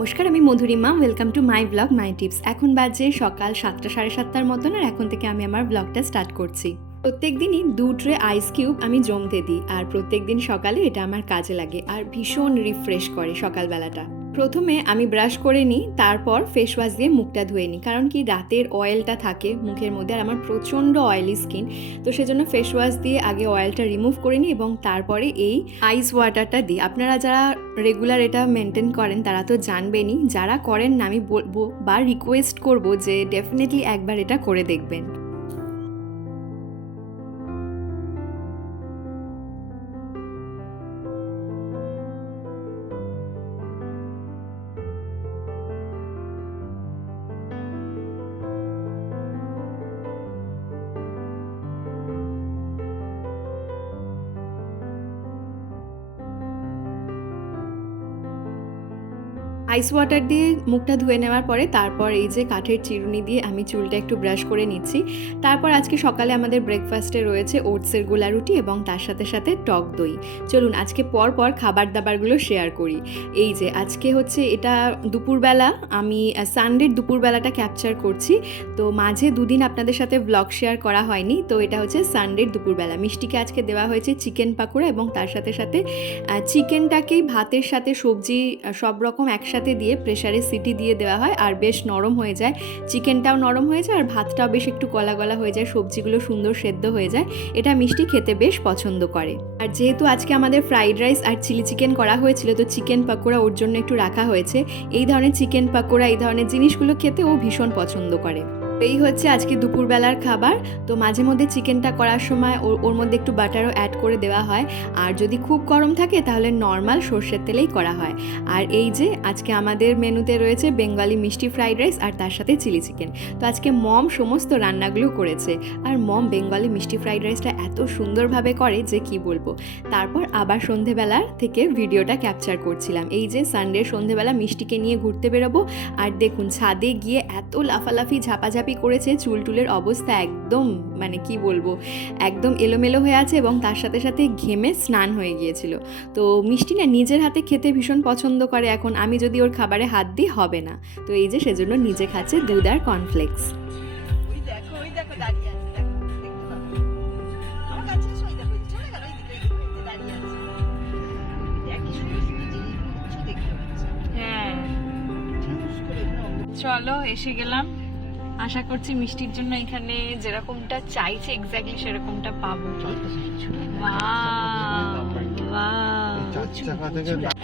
নমস্কার, আমি Madhurima. Welcome to my blog my tips এখন বাজে সকাল সাতটা, সাড়ে সাতটার মতন, আর এখন থেকে আমি আমার ব্লগটা স্টার্ট করছি। প্রত্যেক দিনই দু ট্রে আইস কিউব আমি জমতে দিই, আর প্রত্যেক দিন সকালে এটা আমার কাজে লাগে, আর ভীষণ রিফ্রেশ করে সকালবেলাটা। প্রথমে আমি ব্রাশ করে নিই, তারপর ফেস ওয়াশ দিয়ে মুখটা ধুয়ে নিই। কারণ কি রাতের অয়েলটা থাকে মুখের মধ্যে আর আমার প্রচণ্ড অয়েলি স্কিন তো সেজন্য ফেস ওয়াশ দিয়ে আগে অয়েলটা রিমুভ করে নিই এবং তারপরে এই আইস ওয়াটারটা দিই। আপনারা যারা রেগুলার এটা মেনটেন করেন, তারা তো জানবেনই। যারা করেন না, আমি বলব বা রিকোয়েস্ট করব যে ডেফিনেটলি একবার এটা করে দেখবেন। আইস ওয়াটার দিয়ে মুখটা ধুয়ে নেওয়ার পরে তারপর এই যে কাঠের চিরুনি দিয়ে আমি চুলটা একটু ব্রাশ করে নিচ্ছি। তারপর আজকে সকালে আমাদের ব্রেকফাস্টে রয়েছে ওটসের গোলা রুটি এবং তার সাথে সাথে টক দই। চলুন আজকে পর পর খাবার দাবারগুলো শেয়ার করি। এই যে আজকে হচ্ছে এটা দুপুরবেলা, আমি সানডের দুপুরবেলাটা ক্যাপচার করছি। তো মাঝে দুদিন আপনাদের সাথে ব্লগ শেয়ার করা হয়নি। তো এটা হচ্ছে সানডের দুপুরবেলা। মিষ্টিকে আজকে দেওয়া হয়েছে চিকেন পাকোড়া এবং তার সাথে সাথে চিকেনটাকেই ভাতের সাথে সবজি সব রকম একসাথে দিয়ে প্রেশারে সিটি দিয়ে দেওয়া হয় আর বেশ নরম হয়ে যায়। চিকেনটাও নরম হয়ে যায় আর ভাতটাও বেশ একটু কলা গলা হয়ে যায়, সবজিগুলো সুন্দর সেদ্ধ হয়ে যায়। এটা মিষ্টি খেতে বেশ পছন্দ করে। আর যেহেতু আজকে আমাদের ফ্রাইড রাইস আর চিলি চিকেন করা হয়েছিল, তো চিকেন পাকোড়া ওর জন্য একটু রাখা হয়েছে। এই ধরনের চিকেন পাকোড়া, এই ধরনের জিনিসগুলো খেতে ও ভীষণ পছন্দ করে। এই হচ্ছে আজকে দুপুরবেলার খাবার। তো মাঝে মধ্যে চিকেনটা করার সময় ওর ওর মধ্যে একটু বাটারও অ্যাড করে দেওয়া হয়। আর যদি খুব গরম থাকে তাহলে নর্মাল সর্ষের তেলেই করা হয়। আর এই যে আজকে আমাদের মেনুতে রয়েছে বেঙ্গলি মিষ্টি ফ্রাইড রাইস আর তার সাথে চিলি চিকেন। তো আজকে মম সমস্ত রান্নাগুলো করেছে। আর মম বেঙ্গলি মিষ্টি ফ্রাইড রাইসটা এত সুন্দরভাবে করে যে কি বলব। তারপর আবার সন্ধেবেলার থেকে ভিডিওটা ক্যাপচার করছিলাম। এই যে সানডে সন্ধেবেলা মিষ্টিকে নিয়ে ঘুরতে বেরোবো। আর দেখুন ছাদে গিয়ে এত লাফালাফি, ঝাপাঝাপি করেছে চুল টুলের অবস্থা একদম মানে কি বলব একদম এলোমেলো হয়ে আছে এবং তার সাথে সাথে ঘেমে স্নান হয়ে গিয়েছিল। তো মিষ্টি না নিজের হাতে খেতে ভীষণ পছন্দ করে এখন আমি যদি ওর খাবারে হাত দিই হবে না। তো এই যে সেজন্য নিজে খাচ্ছে দুধ আর কর্নফ্লেক্স হ্যাঁ। ঠুস করে একদম চলো এসে গেলাম। আশা করছি মিষ্টির জন্য এখানে যেরকমটা চাইছে এক্স্যাক্টলি সেরকমটা পাবো.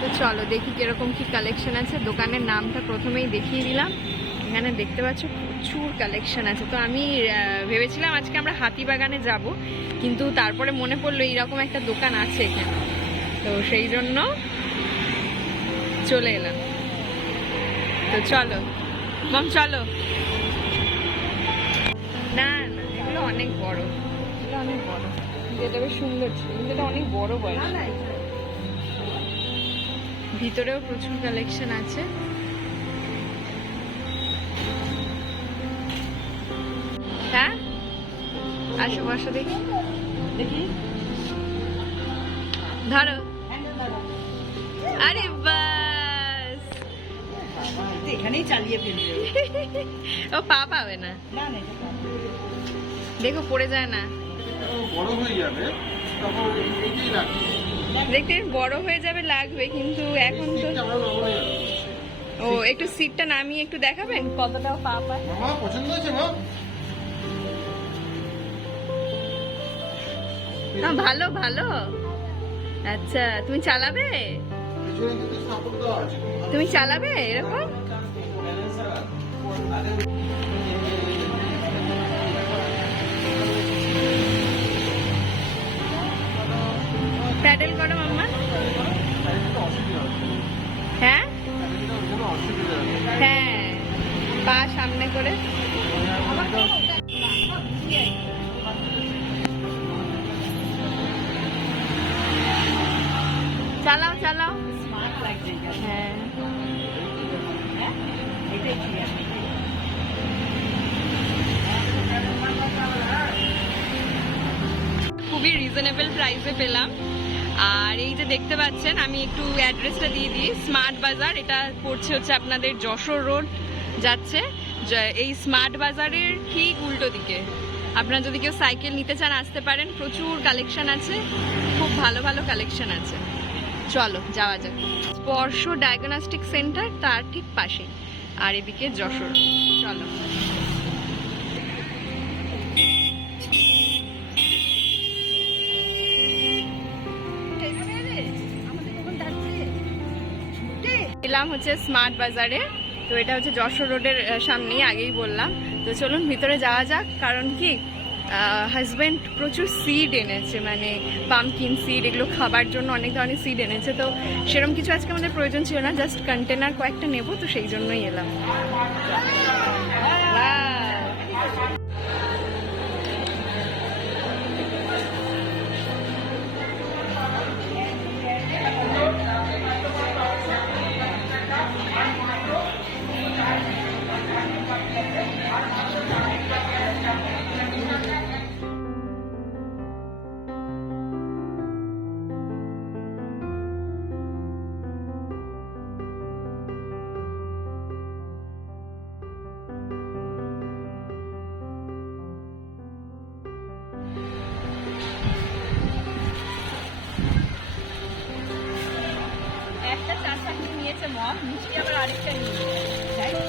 তো চলো দেখি কীরকম কি কালেকশন আছে। দোকানের নামটা প্রথমেই দেখিয়ে দিলাম। এখানে দেখতে পাচ্ছ প্রচুর কালেকশন আছে। তো আমি ভেবেছিলাম আজকে আমরা হাতিবাগানে যাব কিন্তু তারপরে মনে পড়ল এইরকম একটা দোকান আছে এখানে। তো সেই জন্য চলে এলাম। তো চলো মম চলো। অনেক বড়। এগুলো অনেক বড়। যেটা বেশ সুন্দর ছিল। এটা অনেক বড় বয়স। ভিতরেও প্রচুর কালেকশন আছে। হ্যাঁ? আসো বসো দেখি। দেখি। ধরো। এখানেই চালিয়ে ফেলবে ও। পা পাবে না। দেখো পড়ে যায় না। বড় হয়ে যাবে তখন দেখতে বড় হয়ে যাবে লাগবে কিন্তু এখন তো ও একটু সিটটা নামিয়ে একটু দেখাবেন? কতটা পা পায়? পছন্দ হয়েছে মা? না ভালো ভালো। আচ্ছা তুমি চালাবে? তুমি চালাবে এরকম? প্যাডেল করো মাম্মা। হ্যাঁ? হ্যাঁ পা সামনে করে। রিজনেবল প্রাইসে পেলাম। আর এই যে দেখতে পাচ্ছেন, আমি একটু অ্যাড্রেসটা দিয়ে দিই। স্মার্ট বাজার এটা পড়ছে হচ্ছে আপনাদের যশোর রোড যাচ্ছে। এই স্মার্ট বাজারের ঠিক উল্টো দিকে। আপনারা যদি কেউ সাইকেল নিতে চান, আসতে পারেন। প্রচুর কালেকশন আছে। খুব ভালো ভালো কালেকশন আছে। চলো, যাওয়া যাক। স্পর্শ ডায়াগনস্টিক সেন্টার তার ঠিক পাশে আর এদিকে যশোর। চলো। এলাম হচ্ছে স্মার্ট বাজারে। তো এটা হচ্ছে যশোর রোডের সামনে সামনেই, আগেই বললাম। তো চলুন ভিতরে যাওয়া যাক, কারণ কি হাজব্যান্ড প্রচুর সিড এনেছে মানে পামকিন সিড এগুলো খাবার জন্য অনেক ধরনের সিড এনেছে। তো সেরকম কিছু আজকে আমাদের প্রয়োজন ছিল না জাস্ট কন্টেনার কয়েকটা নেব, তো সেই জন্যই এলাম। চাকরি নিয়েছে মম মিষ্টি আবার আরেকটা নিয়েছে তাই তো?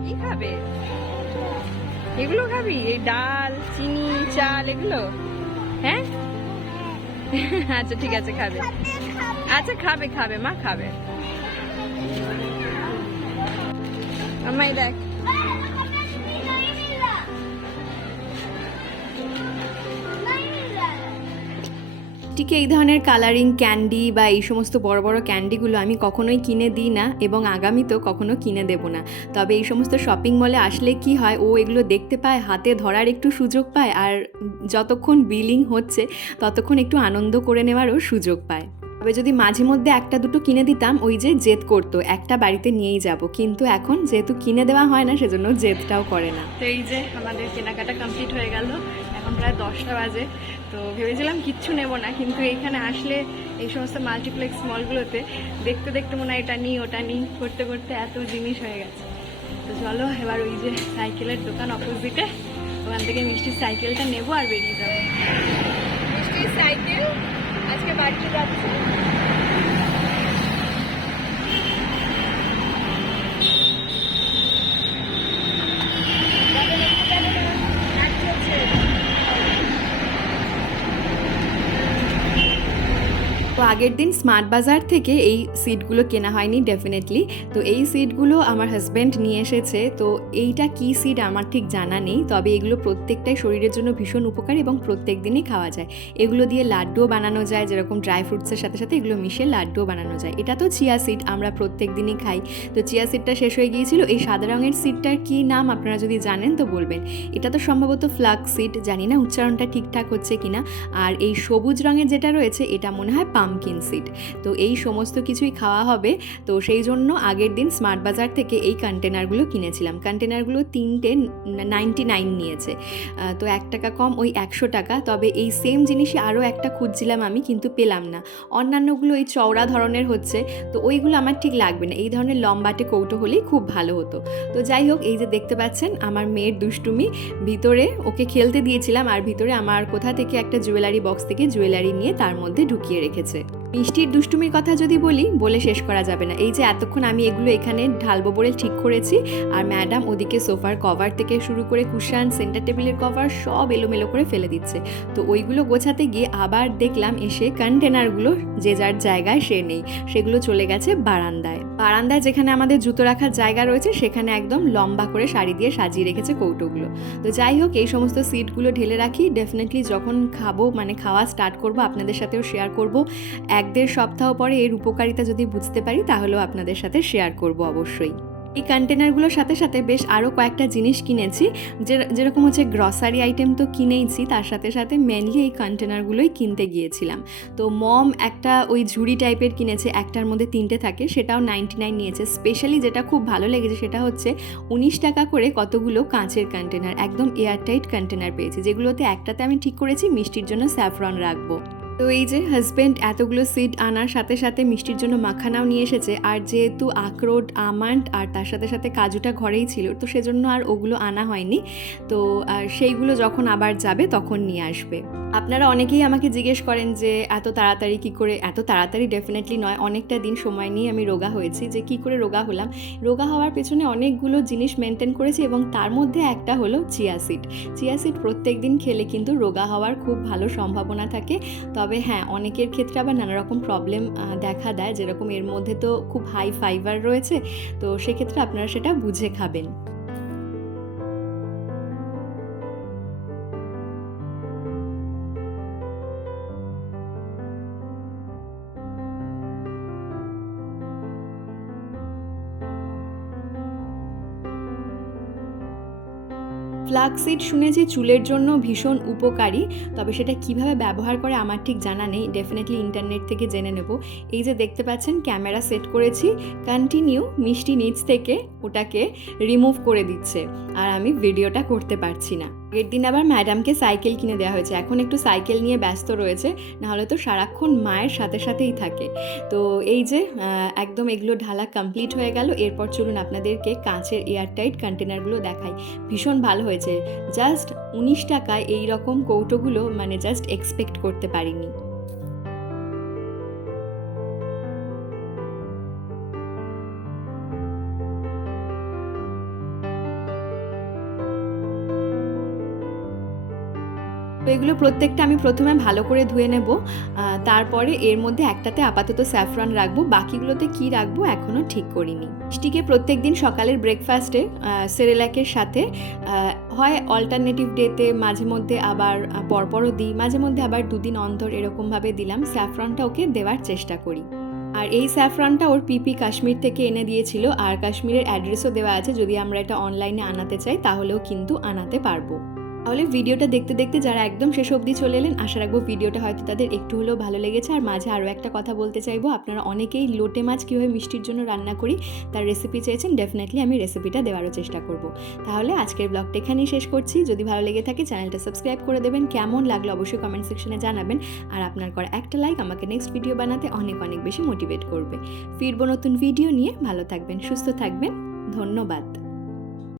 কি খাবে এগুলো খাবি? এই ডাল, চিনি, চাল, এগুলো? হ্যাঁ? আচ্ছা ঠিক আছে, খাবে। আচ্ছা খাবে খাবে, মা খাবে। আমায় দেখ। ঠিক এই ধরনের কালারিং ক্যান্ডি বা এই সমস্ত বড় বড় ক্যান্ডিগুলো আমি কখনোই কিনে দিই না এবং আগামীতেও কখনো কিনে দেব না। তবে এই সমস্ত শপিং মলে আসলে কি হয়, ও এগুলো দেখতে পায়, হাতে ধরার একটু সুযোগ পায় আর যতক্ষণ বিলিং হচ্ছে, ততক্ষণ একটু আনন্দ করে নেওয়ারও সুযোগ পায়। তবে যদি মাঝে মধ্যে একটা দুটো কিনে দিতাম, ওই যে জেদ করতো, একটা বাড়িতে নিয়েই যাব। কিন্তু এখন যেহেতু কিনে দেওয়া হয় না, সেজন্য জেদটাও করে না। তো এই যে আমাদের কেনাকাটা কমপ্লিট হয়ে গেল। প্রায় দশটা বাজে। তো ভেবেছিলাম কিচ্ছু নেব না, কিন্তু এখানে আসলে এই সমস্ত মাল্টিপ্লেক্স মলগুলোতে দেখতে দেখতে মনে হয় এটা নিই, ওটা নিই, করতে করতে এত জিনিস হয়ে গেছে। তো চলো, এবার ওই যে সাইকেলের দোকান অপোজিটে ওখান থেকে মিষ্টির সাইকেলটা নেব আর বেরিয়ে যাব। মিষ্টির সাইকেল? আজকে বাড়িতে যাচ্ছে। আগের দিন স্মার্ট বাজার থেকে এই সিটগুলো কেনা হয়নি ডেফিনেটলি তো এই সিটগুলো আমার হাজব্যান্ড নিয়ে এসেছে, তো এইটা কি সিট আমার ঠিক জানা নেই, তবে এগুলো প্রত্যেকটাই শরীরের জন্য ভীষণ উপকারী এবং প্রত্যেক দিনই খাওয়া যায়। এগুলো দিয়ে লাড্ডুও বানানো যায়, যেরকম ড্রাই ফ্রুটসের সাথে সাথে এগুলো মিশিয়ে লাড্ডুও বানানো যায়। এটা তো চিয়া সিড আমরা প্রত্যেক দিনই খাই। তো চিয়া সিডটা শেষ হয়ে গিয়েছিল, এই সাদা রঙের সিডটার কী নাম আপনারা যদি জানেন তো বলবেন। এটা তো সম্ভবত ফ্লাক্স সিড জানি না উচ্চারণটা ঠিকঠাক হচ্ছে কিনা। আর এই সবুজ রঙের যেটা রয়েছে, এটা মনে হয় পামকিন সিড তো এই সমস্ত কিছুই খাওয়া হবে। তো সেই জন্য আগের দিন স্মার্ট বাজার থেকে এই কন্টেনারগুলো কিনেছিলাম। কন্টেনারগুলো তিনটে নাইনটি নাইন নিয়েছে তো এক টাকা কম, ওই একশো টাকা। তবে এই সেম জিনিসই আরও একটা খুঁজছিলাম আমি, কিন্তু পেলাম না। অন্যান্যগুলো এই চওড়া ধরনের হচ্ছে। তো ওইগুলো আমার ঠিক লাগবে না। এই ধরনের লম্বাটে কৌটো হলেই খুব ভালো হতো। তো যাই হোক, এই যে দেখতে পাচ্ছেন, আমার মেয়ের দুষ্টুমি। ভিতরে ওকে খেলতে দিয়েছিলাম, আর ভিতরে আমার কোথা থেকে একটা জুয়েলারি বক্স থেকে জুয়েলারি নিয়ে তার মধ্যে ঢুকিয়ে রেখেছে। মিষ্টির দুষ্টুমির কথা যদি বলি, বলে শেষ করা যাবে না। এই যে এতক্ষণ আমি এগুলো এখানে ঢালবো বলে ঠিক করেছি, আর ম্যাডাম ওদিকে সোফার কভার থেকে শুরু করে কুশান, সেন্টার টেবিলের কভার সব এলোমেলো করে ফেলে দিচ্ছে। তো ওইগুলো গোছাতে গিয়ে আবার দেখলাম এসে কন্টেনারগুলো যে যার জায়গায় সে নেই। সেগুলো চলে গেছে বারান্দায়। বারান্দায় যেখানে আমাদের জুতো রাখার জায়গা রয়েছে, সেখানে একদম লম্বা করে শাড়ি দিয়ে সাজিয়ে রেখেছে কৌটোগুলো। তো যাই হোক, এই সমস্ত সিটগুলো ঢেলে রাখি। ডেফিনেটলি যখন খাব মানে খাওয়া স্টার্ট করব, আপনাদের সাথেও শেয়ার করব। এক দেড় সপ্তাহ পরে এর উপকারিতা যদি বুঝতে পারি, তাহলেও আপনাদের সাথে শেয়ার করব অবশ্যই। এই কন্টেনারগুলোর সাথে সাথে বেশ আরও কয়েকটা জিনিস কিনেছি, যে- যেরকম হচ্ছে গ্রসারি আইটেম তো কিনেইছি, তার সাথে সাথে মেনলি এই কন্টেনারগুলোই কিনতে গিয়েছিলাম। তো মম একটা ওই ঝুড়ি টাইপের কিনেছে, একটার মধ্যে তিনটে থাকে, সেটাও নাইনটি নাইন নিয়েছে। স্পেশালি যেটা খুব ভালো লেগেছে, সেটা হচ্ছে উনিশ টাকা করে কতগুলো কাঁচের কন্টেনার একদম এয়ারটাইট কন্টেনার পেয়েছি, যেগুলোতে একটাতে আমি ঠিক করেছি, মিষ্টির জন্য স্যাফরন রাখব। তো এই যে হাজব্যান্ড এতগুলো সিড আনার সাথে সাথে মিষ্টির জন্য মাখানাও নিয়ে এসেছে। আর যেহেতু আখরোট, আমান্ড আর তার সাথে সাথে কাজুটা ঘরেই ছিল, তো সেজন্য আর ওগুলো আনা হয়নি। তো সেইগুলো যখন আবার যাবে তখন নিয়ে আসবে। আপনারা অনেকেই আমাকে জিজ্ঞেস করেন যে, এত তাড়াতাড়ি কি করে? এত তাড়াতাড়ি ডেফিনেটলি নয়, অনেকটা দিন সময় নিয়ে আমি রোগা হয়েছি যে, কি করে রোগা হলাম? রোগা হওয়ার পেছনে অনেকগুলো জিনিস মেনটেন করেছি এবং তার মধ্যে একটা হলো চিয়া সিড চিয়া প্রত্যেক দিন খেলে কিন্তু রোগা হওয়ার খুব ভালো সম্ভাবনা থাকে। তবে হ্যাঁ অনেকের ক্ষেত্রে আবার নানা রকম প্রবলেম দেখা দেয়। যেরকম এর মধ্যে তো খুব হাই ফাইবার রয়েছে, তো সেক্ষেত্রে আপনারা সেটা বুঝে খাবেন। ফ্লাক্সিড শুনেছি চুলের জন্য ভীষণ উপকারী, তবে সেটা কীভাবে ব্যবহার করে আমার ঠিক জানা নেই ডেফিনেটলি ইন্টারনেট থেকে জেনে নেব। এই যে দেখতে পাচ্ছেন ক্যামেরা সেট করেছি কন্টিনিউ মিষ্টি নিচ থেকে ওটাকে রিমুভ করে দিচ্ছে, আর আমি ভিডিওটা করতে পারছি না। আগের দিন আবার ম্যাডামকে সাইকেল কিনে দেওয়া হয়েছে, এখন একটু সাইকেল নিয়ে ব্যস্ত রয়েছে, নাহলে তো সারাক্ষণ মায়ের সাথে সাথেই থাকে। তো এই যে একদম এগুলো ঢালা কমপ্লিট হয়ে গেল, এরপর চলুন আপনাদেরকে কাঁচের এয়ারটাইট কন্টেনারগুলো দেখাই। ভীষণ ভালো হয়েছে জাস্ট উনিশ টাকায় এইরকম কৌটোগুলো মানে জাস্ট এক্সপেক্ট করতে পারিনি। তো এগুলো প্রত্যেকটা আমি প্রথমে ভালো করে ধুয়ে নেব। তারপরে এর মধ্যে একটাতে আপাতত স্যাফরন রাখব। বাকিগুলোতে কি রাখব এখনও ঠিক করিনি। মিষ্টিকে প্রত্যেক দিন সকালের ব্রেকফাস্টে সেরেলাকের সাথে হয় অল্টারনেটিভ ডেতে মাঝে মধ্যে আবার পরপরও দিই। মাঝে মধ্যে আবার দুদিন অন্তর এরকমভাবে দিলাম। স্যাফরনটা ওকে দেওয়ার চেষ্টা করি। আর এই স্যাফরনটা ওর পিপি কাশ্মীর থেকে এনে দিয়েছিল। আর কাশ্মীরের অ্যাড্রেসও দেওয়া আছে। যদি আমরা এটা অনলাইনে আনাতে চাই, তাহলেও কিন্তু আনাতে পারব। তাহলে ভিডিওটা দেখতে দেখতে যারা একদম শেষ অবধি চলে এলেন, আশা রাখব ভিডিওটা হয়তো তাদের একটু হলেও ভালো লেগেছে। আর মাঝে আরও একটা কথা বলতে চাইব, আপনারা অনেকেই লোটে মাছ কীভাবে মিষ্টির জন্য রান্না করি, তার রেসিপি চেয়েছেন ডেফিনেটলি আমি রেসিপিটা দেওয়ারও চেষ্টা করব। তাহলে আজকের ব্লগটা এখানেই শেষ করছি। যদি ভালো লেগে থাকে, চ্যানেলটা সাবস্ক্রাইব করে দেবেন। কেমন লাগল অবশ্যই কমেন্ট সেকশনে জানাবেন। আর আপনার করা একটা লাইক আমাকে নেক্সট ভিডিও বানাতে অনেক অনেক বেশি মোটিভেট করবে। ফিরবো নতুন ভিডিও নিয়ে। ভালো থাকবেন, সুস্থ থাকবেন। ধন্যবাদ।